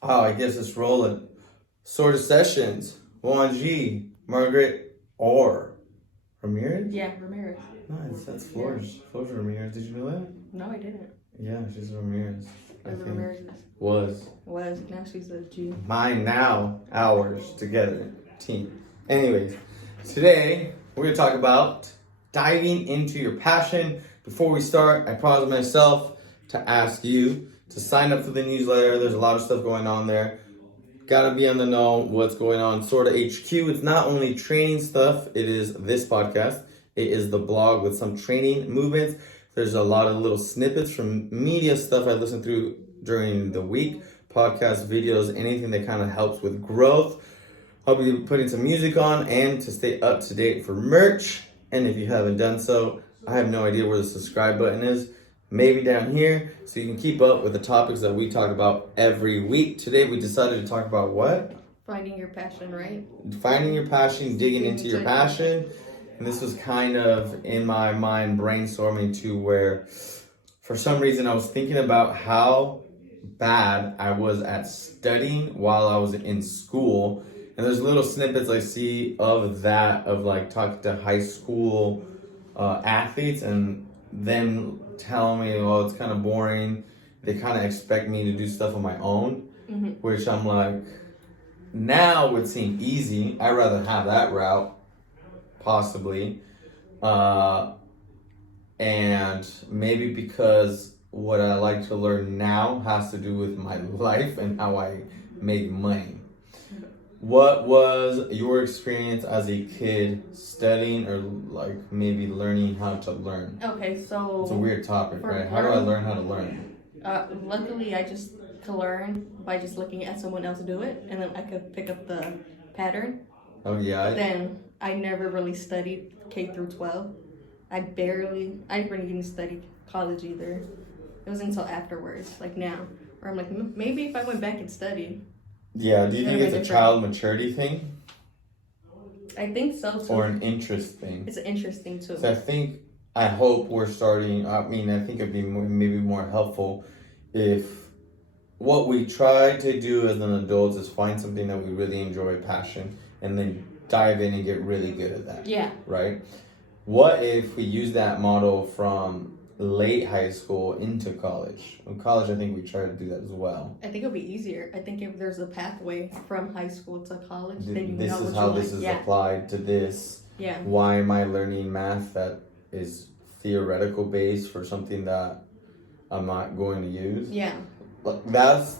Oh, I guess it's rolling. SORTA Sessions, Juan G, Margaret Orr. Ramirez? Yeah, Ramirez. Nice, that's Flores. Flores Ramirez. Did you know that? No, I didn't. Yeah, she's Ramirez. I think. Ramirez Was. now she's a G. Mine now, ours, together. Team. Anyways, today we're going to talk about diving into your passion. Before we start, I promised myself to ask you to sign up for the newsletter. There's a lot of stuff going on there. Gotta be on the know what's going on. SORTA HQ. It's not only training stuff, it is this podcast. It is the blog with some training movements. There's a lot of little snippets from media stuff I listen through during the week, podcast videos, anything that kind of helps with growth. I'll be putting some music on and to stay up to date for merch. And if you haven't done so, I have no idea where the subscribe button is. Maybe down here, so you can keep up with the topics that we talk about every week. Today we decided to talk about what? Finding your passion, right? Finding your passion, digging into your passion. And this was kind of in my mind brainstorming to where for some reason I was thinking about how bad I was at studying while I was in school. And there's little snippets I see of that, of like talking to high school athletes and them telling me, oh, it's kind of boring. They kind of expect me to do stuff on my own, which I'm like, now would seem easy. I'd rather have that route, possibly. And maybe because what I like to learn now has to do with my life and how I make money. What was your experience as a kid studying or like maybe learning how to learn? Okay, so It's a weird topic, right? How do I learn how to learn? Luckily, I just could learn by just looking at someone else do it, and then I could pick up the pattern. Oh yeah. Then I never really studied K through 12. I didn't really even study college either. It was until afterwards, like now, where I'm like, maybe if I went back and studied. Yeah, do you think it's a child maturity thing? I think so too. Or an interest thing? It's interesting too. So I hope we're starting, I think it'd be maybe more helpful if what we try to do as an adult is find something that we really enjoy, passion, and then dive in and get really good at that. Yeah. Right? What if we use that model from late high school into college? In college, I think we try to do that as well. I think it'll be easier. I think if there's a pathway from high school to college, then you this know is what how you this like. is applied to this. Yeah. Why am I learning math that is theoretical based for something that I'm not going to use? Yeah. That's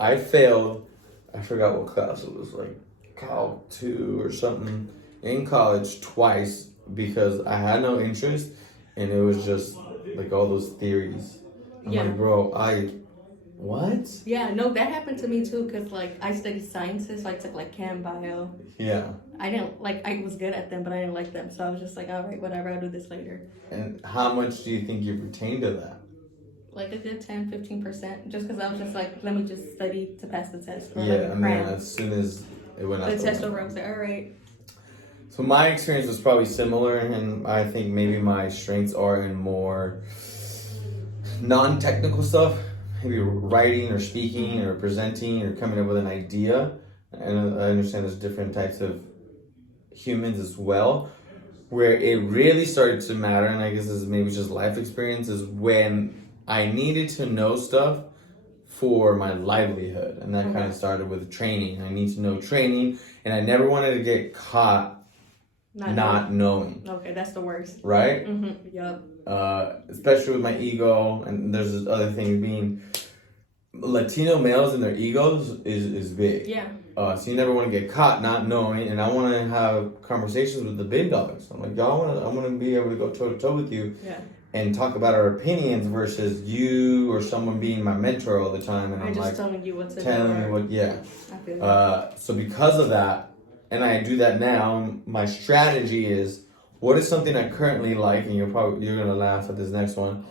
I failed. I forgot what class it was, like Cal 2 or something in college twice because I had no interest and it was just like all those theories. I'm like, bro, what? Yeah, no, that happened to me too because like I studied sciences, so I took like chem, bio. Yeah. I was good at them, but I didn't like them. So I was just like, all right, whatever, I'll do this later. And how much do you think you've retained of that? Like a good 10-15%, just because I was just like, let me just study to pass the test. Yeah, and then as soon as it went out the test over, I was like, all right. So my experience was probably similar, and I think maybe my strengths are in more non-technical stuff, maybe writing or speaking or presenting or coming up with an idea. And I understand there's different types of humans as well, where it really started to matter, and I guess this is maybe just life experience, is when I needed to know stuff for my livelihood. And that kind of started with training. I need to know training, and I never wanted to get caught not knowing. Okay, that's the worst. Right? Mm-hmm. Yep. Especially with my ego, and there's this other thing being Latino males and their egos is big. Yeah. So you never want to get caught not knowing, and I want to have conversations with the big dogs. I'm like, y'all, I want to be able to go toe to toe with you. Yeah. And talk about our opinions versus you or someone being my mentor all the time, and I'm just like telling you what to telling do. me what, yeah. I feel that. So because of that, and I do that now, my strategy is, what is something I currently like, and you're gonna laugh at this next one.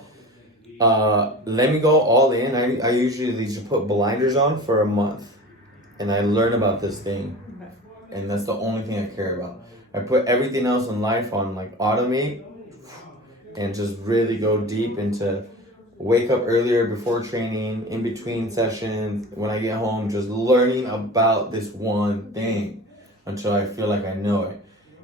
Let me go all in. I usually just put blinders on for a month, and I learn about this thing, and that's the only thing I care about. I put everything else in life on like automate, and just really go deep into wake up earlier before training, in between sessions, when I get home, just learning about this one thing until I feel like I know it.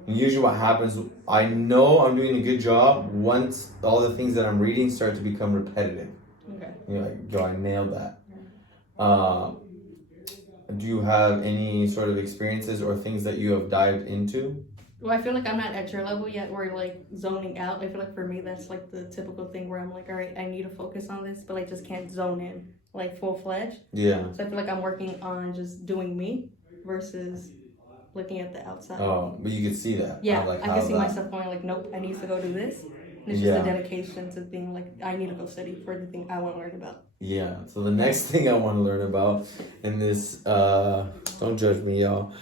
And usually what happens, I know I'm doing a good job once all the things that I'm reading start to become repetitive. Okay. You're like, yo, I nailed that. Do you have any sort of experiences or things that you have dived into? Well, I feel like I'm not at your level yet where like zoning out. I feel like for me that's like the typical thing where I'm like, all right, I need to focus on this, but I just can't zone in like full fledged. Yeah. So I feel like I'm working on just doing me versus looking at the outside. Oh, but you can see that. Yeah, Like I can see myself going like, nope, I need to go do this. And it's just a dedication to being like, I need to go study for the thing I want to learn about. Yeah. So the next thing I want to learn about, and this, don't judge me, y'all,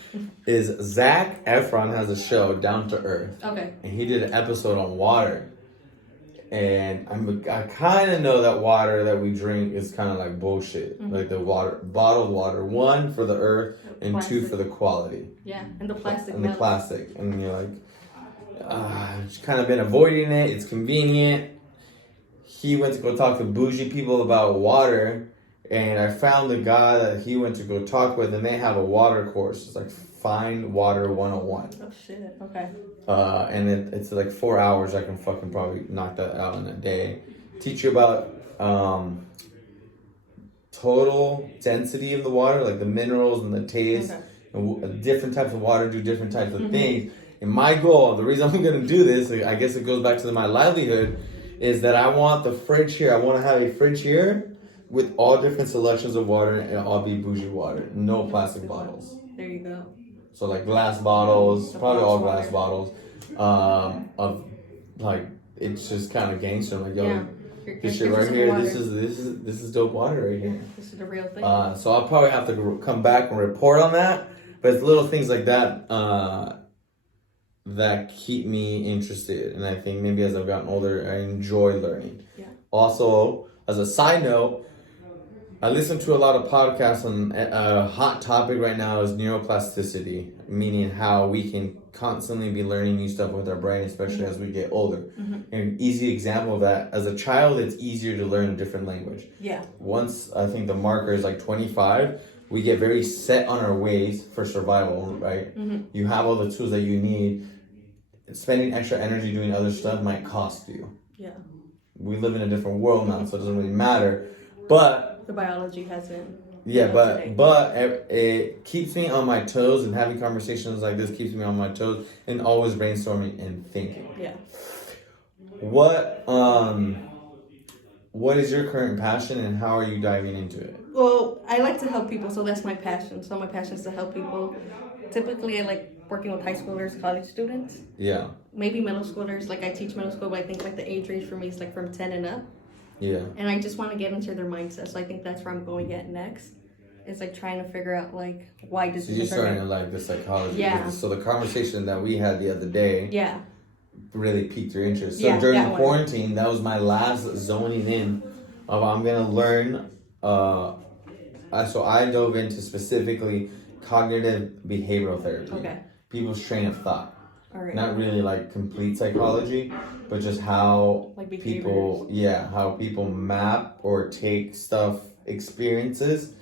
is Zac Efron has a show, Down to Earth. Okay. And he did an episode on water. And I kind of know that water that we drink is kind of like bullshit. Like the bottled water. One, for the earth, and Plastic. two, for the quality. Yeah, and the plastic. And the plastic. And you're like, just kind of been avoiding it. It's convenient. He went to go talk to bougie people about water. And I found the guy that he went to go talk with, and they have a water course. It's like Find Water 101. Oh, shit. Okay. And it's like 4 hours. I can fucking probably knock that out in a day. Teach you about total density of the water, like the minerals and the taste. Okay. And different types of water do different types of things. And my goal, the reason I'm going to do this, I guess it goes back to my livelihood, is that I want the fridge here. I want to have a fridge here with all different selections of water, and all be bougie water. No plastic bottles. There you go. So like glass bottles, probably all water. glass bottles. Of like, it's just kind of gangster. I'm like, yo, Yeah. this shit right here, this is dope water right here. This is the real thing. So I'll probably have to come back and report on that. But it's little things like that that keep me interested. And I think maybe as I've gotten older, I enjoy learning. Yeah. Also, as a side note, I listen to a lot of podcasts, and a hot topic right now is neuroplasticity, meaning how we can constantly be learning new stuff with our brain, especially as we get older. An easy example of that, as a child, it's easier to learn a different language. Yeah. Once I think the marker is like 25, we get very set on our ways for survival, right? You have all the tools that you need. Spending extra energy doing other stuff might cost you. Yeah. We live in a different world now, so it doesn't really matter. But the biology hasn't. Yeah, but it keeps me on my toes, and having conversations like this keeps me on my toes, and always brainstorming and thinking. Yeah. What is your current passion, and how are you diving into it? Well, I like to help people, so that's my passion. So my passion is to help people. Typically, I like working with high schoolers, college students. Yeah. Maybe middle schoolers. Like I teach middle school, but I think like the age range for me is like from 10 and up. Yeah. And I just want to get into their mindset. So I think that's where I'm going at next. It's like trying to figure out like why does so you're starting to like the psychology. Yeah. So the conversation that we had the other day. Yeah. Really piqued your interest. So during the quarantine, that was my last zoning in of I'm gonna learn. So I dove into specifically cognitive behavioral therapy. Okay. People's train of thought. All right. Not really like complete psychology, but just how like people, how people map or take experiences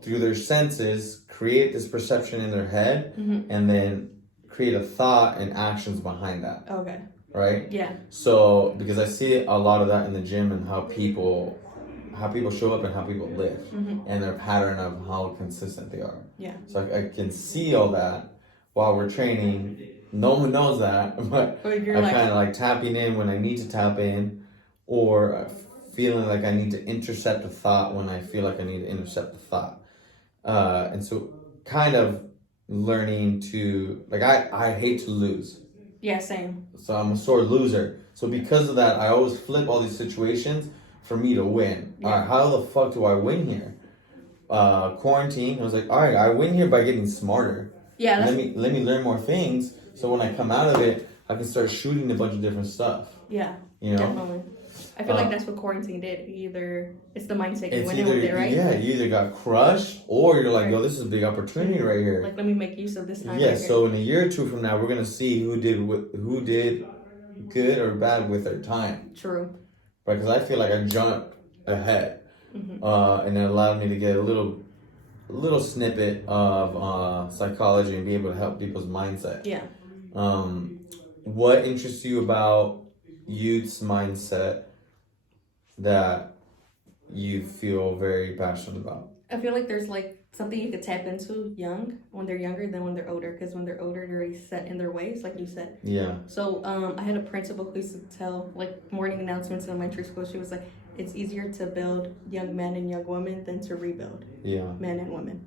through their senses, create this perception in their head, and then create a thought and actions behind that. Okay. Right? Yeah. So because I see a lot of that in the gym, and how people show up and how people live, and their pattern of how consistent they are. Yeah. So I can see all that while we're training. No one knows that, but I'm kind of like tapping in when I need to tap in, or feeling like I need to intercept a thought when I feel like I need to intercept a thought. And so kind of learning to, like, I hate to lose. Yeah, same. So I'm a sore loser. So because of that, I always flip all these situations for me to win. Yeah. All right, how the fuck do I win here? Quarantine, I was like, all right, I win here by getting smarter. Yeah. Let me learn more things, so when I come out of it, I can start shooting a bunch of different stuff. Yeah. You know? Definitely. I feel like that's what quarantine did. Either it's the mindset you went in with it, right? Yeah, you either got crushed, or you're like, yo, this is a big opportunity right here. Like, let me make use of this time. Yeah, right so in a year or two from now, we're gonna see who did good or bad with their time. True. Right, because I feel like I jumped ahead, Mm-hmm. and it allowed me to get a little snippet of psychology and be able to help people's mindset. Yeah. What interests you about youth's mindset that you feel very passionate about? I feel like there's like something you could tap into when they're younger than when they're older, because when they're older they're already set in their ways, like you said. Yeah. So I had a principal who used to tell like morning announcements in elementary school. She was like, it's easier to build young men and young women than to rebuild men and women.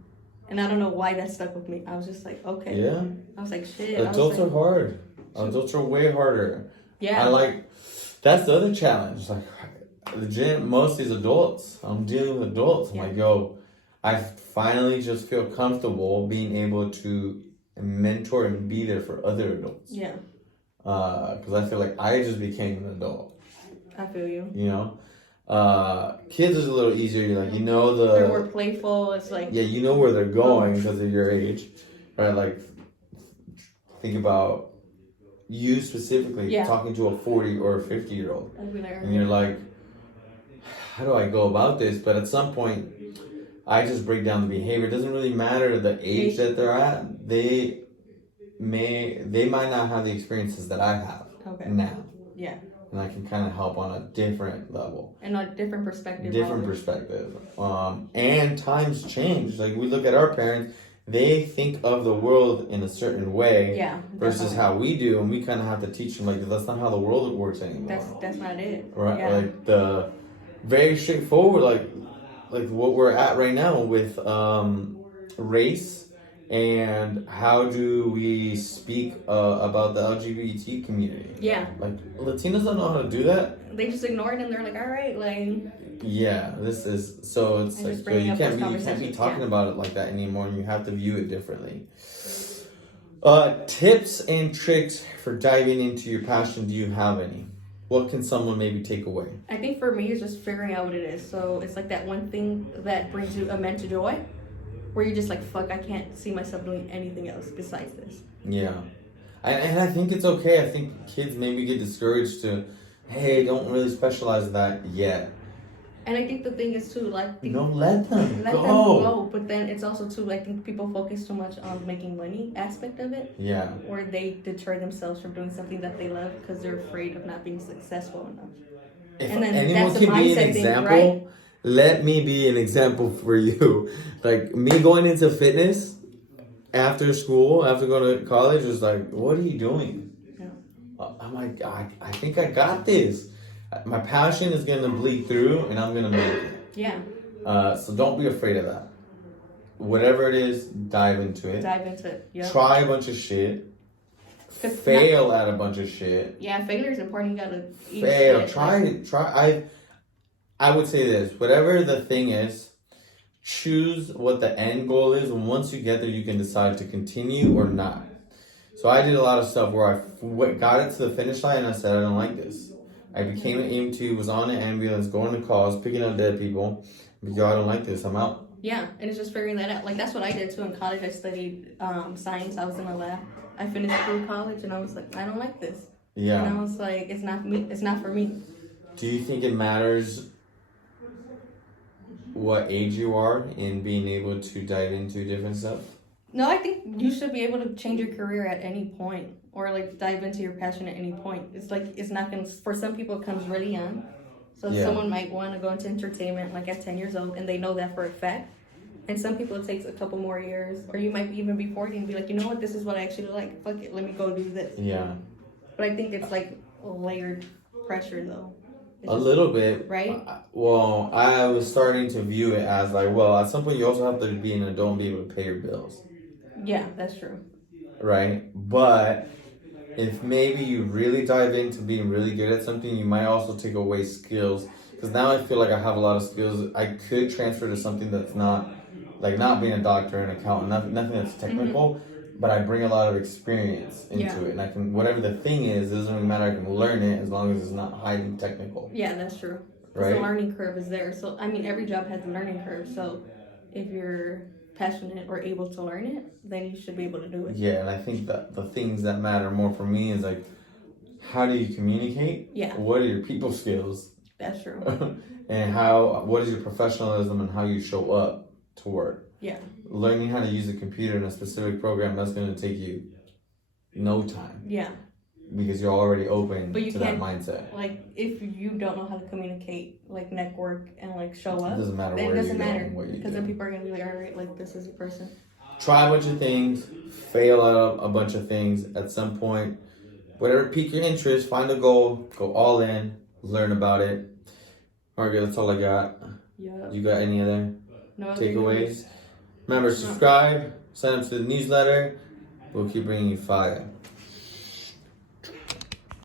And I don't know why that stuck with me. I was just like, okay. Yeah. I was like, shit. Adults are hard. Adults are way harder. Yeah. That's the other challenge. Like, legit, most of these adults, I'm dealing with adults. I'm like, yo, I finally just feel comfortable being able to mentor and be there for other adults. Yeah. Because I feel like I just became an adult. I feel you. You know? Kids is a little easier. You're like, they're more playful. It's like, yeah, you know where they're going because of your age. Right? Like, think about you specifically talking to a 40 or a 50-year-old. And you're like, how do I go about this? But at some point, I just break down the behavior. It doesn't really matter the age that they're at. They might not have the experiences that I have now. Yeah. And I can kind of help on a different level. And a different perspective. And times change. Like, we look at our parents, they think of the world in a certain way versus how we do. And we kind of have to teach them, like, that's not how the world works anymore. That's not it. Right? Yeah. Like, the very straightforward, like what we're at right now with race. And how do we speak about the LGBT community? Yeah. Like, Latinos don't know how to do that. They just ignore it and they're like, all right, like. Yeah, this is, so it's like, so you can't be talking about it like that anymore, and you have to view it differently. Tips and tricks for diving into your passion, do you have any? What can someone maybe take away? I think for me, it's just figuring out what it is. So it's like that one thing that brings you immense joy, where you're just like, fuck, I can't see myself doing anything else besides this. Yeah. And I think it's okay. I think kids maybe get discouraged to, hey, don't really specialize that yet. And I think the thing is too, like... let them go. But then it's also too, I think people focus too much on making money aspect of it. Yeah. Or they deter themselves from doing something that they love because they're afraid of not being successful enough. If anyone can be an example, right? Let me be an example for you. Like, me going into fitness after school, after going to college, was like, what are you doing? Yeah. I'm like, I think I got this. My passion is going to bleed through, and I'm going to make it. Yeah. So don't be afraid of that. Whatever it is, dive into it. Yep. Try a bunch of shit. Fail at a bunch of shit. Yeah, failure is important. You got to fail. Try. I would say this. Whatever the thing is, choose what the end goal is. And once you get there, you can decide to continue or not. So I did a lot of stuff where I got it to the finish line, and I said, I don't like this. I became an EMT, was on an ambulance, going to calls, picking up dead people. Yo, I don't like this. I'm out. Yeah, and it's just figuring that out. Like, that's what I did, too. In college, I studied science. I was in a lab. I finished through college, and I was like, I don't like this. Yeah. And I was like, it's not me. It's not for me. Do you think it matters what age you are in being able to dive into different stuff? No, I think you should be able to change your career at any point, or like dive into your passion at any point. It's like, it's not gonna, for some people it comes really young. So someone might want to go into entertainment like at 10 years old, and they know that for a fact. And some people it takes a couple more years, or you might even be 40 and be like, you know what, this is what I actually like. Fuck it, let me go do this. Yeah. But I think it's like layered pressure though. A little bit. Right? Well, I was starting to view it as like, well, at some point you also have to be an adult and be able to pay your bills. Yeah, that's true. Right? But if maybe you really dive into being really good at something, you might also take away skills. Because now I feel like I have a lot of skills I could transfer to something that's not, like not being a doctor, an accountant, nothing that's technical. Mm-hmm. But I bring a lot of experience into it. And I can, whatever the thing is, it doesn't really matter. I can learn it as long as it's not highly technical. Yeah, that's true. Right? The learning curve is there. So, I mean, every job has a learning curve. So if you're passionate or able to learn it, then you should be able to do it. Yeah, and I think that the things that matter more for me is like, how do you communicate? Yeah. What are your people skills? That's true. And what is your professionalism and how you show up to work. Yeah. Learning how to use a computer in a specific program, that's going to take you no time. Yeah. Because you're already open to that mindset. Like, if you don't know how to communicate, like, network and, like, show up. It doesn't matter then where it doesn't you matter. go, what you Because do. then people are going to be like, all right, like, this is a person. Try a bunch of things, fail at a bunch of things. At some point, whatever pique your interest, find a goal, go all in, learn about it. All right, that's all I got. Yeah. You got any other takeaways? No. Remember, subscribe, sign up to the newsletter. We'll keep bringing you fire.